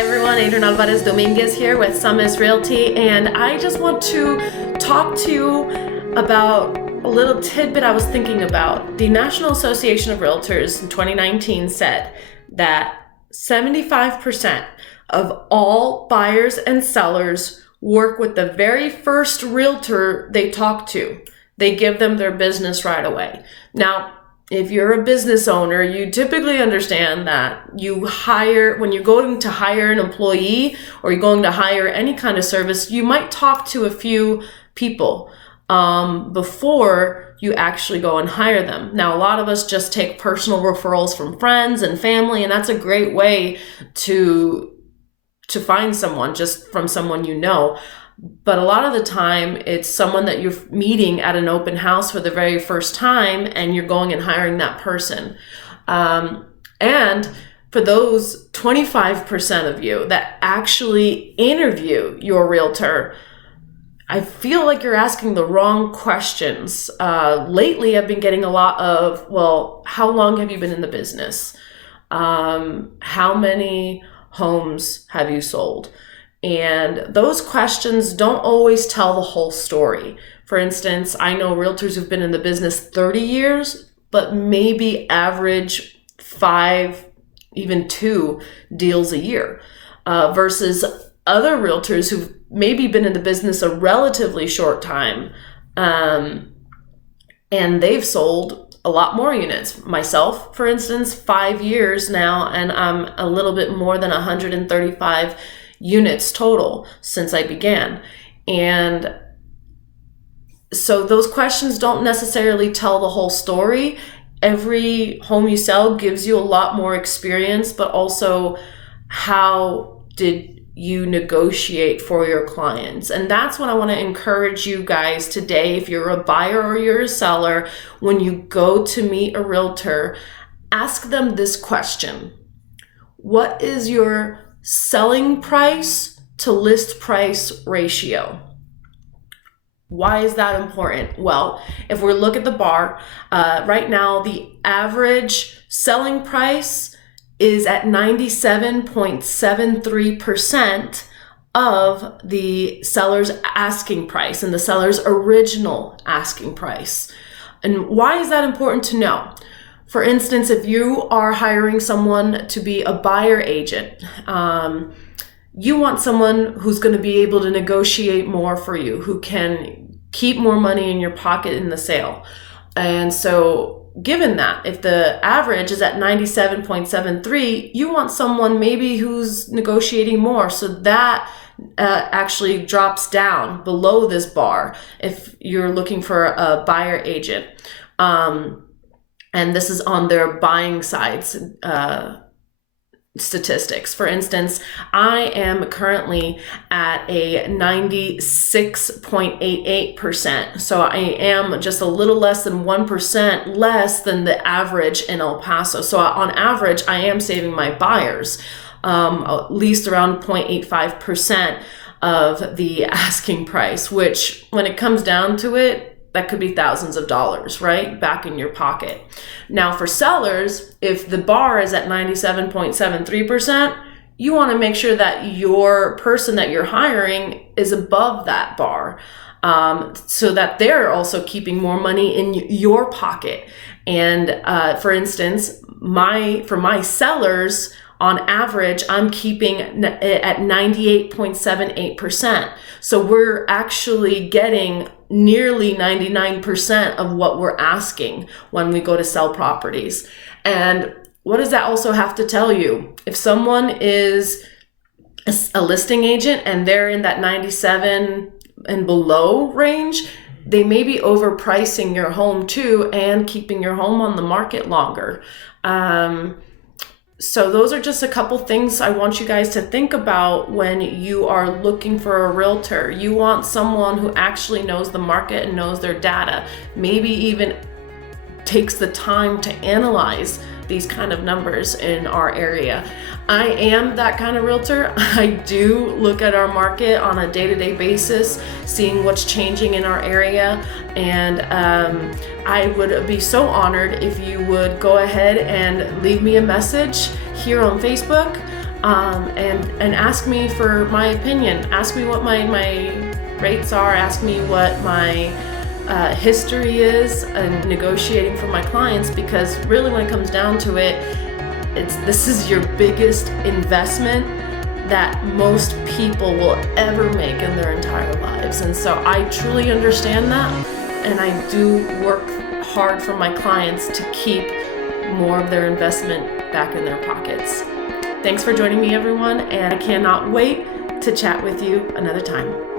everyone, Adrian Alvarez Dominguez here with Summit Realty, and I just want to talk to you about a little tidbit I was thinking about. The National Association of Realtors in 2019 said that 75% of all buyers and sellers work with the very first realtor they talk to. They give them their business right away. Now, if you're a business owner, you typically understand that when you're going to hire an employee or you're going to hire any kind of service, you might talk to a few people before you actually go and hire them. Now, a lot of us just take personal referrals from friends and family, and that's a great way to find someone just from someone you know. But a lot of the time, it's someone that you're meeting at an open house for the very first time, and you're going and hiring that person. And for those 25% of you that actually interview your realtor, I feel like you're asking the wrong questions. Lately, I've been getting a lot of, well, how long have you been in the business? How many homes have you sold? And those questions don't always tell the whole story. For instance, I know realtors who've been in the business 30 years, but maybe average 5, even 2 deals a year, versus other realtors who've maybe been in the business a relatively short time, and they've sold a lot more units. Myself, for instance, 5 years now, and I'm a little bit more than 135 units total since I began. And so those questions don't necessarily tell the whole story. Every home you sell gives you a lot more experience, but also how did you negotiate for your clients? And that's what I want to encourage you guys today. If you're a buyer or you're a seller, when you go to meet a realtor, ask them this question: what is your selling price to list price ratio? Why is that important? Well, if we look at the bar, right now the average selling price is at 97.73% of the seller's asking price and the seller's original asking price. And why is that important to know? For instance, if you are hiring someone to be a buyer agent, you want someone who's going to be able to negotiate more for you, who can keep more money in your pocket in the sale. And so given that, if the average is at 97.73, you want someone maybe who's negotiating more. So that actually drops down below this bar if you're looking for a buyer agent. And this is on their buying sides statistics. For instance, I am currently at a 96.88%. So I am just a little less than 1% less than the average in El Paso. So on average, I am saving my buyers at least around 0.85% of the asking price, which when it comes down to it, that could be thousands of dollars, right? Back in your pocket. Now for sellers, if the bar is at 97.73%, you want to make sure that your person that you're hiring is above that bar, so that they're also keeping more money in your pocket. And for instance, for my sellers, on average, I'm keeping it at 98.78%. So we're actually getting nearly 99% of what we're asking when we go to sell properties. And what does that also have to tell you? If someone is a listing agent and they're in that 97 and below range, they may be overpricing your home too and keeping your home on the market longer. So those are just a couple things I want you guys to think about when you are looking for a realtor. You want someone who actually knows the market and knows their data, maybe even takes the time to analyze these kind of numbers in our area. I am that kind of realtor. I do look at our market on a day-to-day basis, seeing what's changing in our area, and I would be so honored if you would go ahead and leave me a message here on Facebook. and ask me for my opinion. Ask me what my rates are. Ask me what my history is in negotiating for my clients, because really when it comes down to it, this is your biggest investment that most people will ever make in their entire lives. And so I truly understand that, and I do work hard for my clients to keep more of their investment back in their pockets. Thanks for joining me, everyone, and I cannot wait to chat with you another time.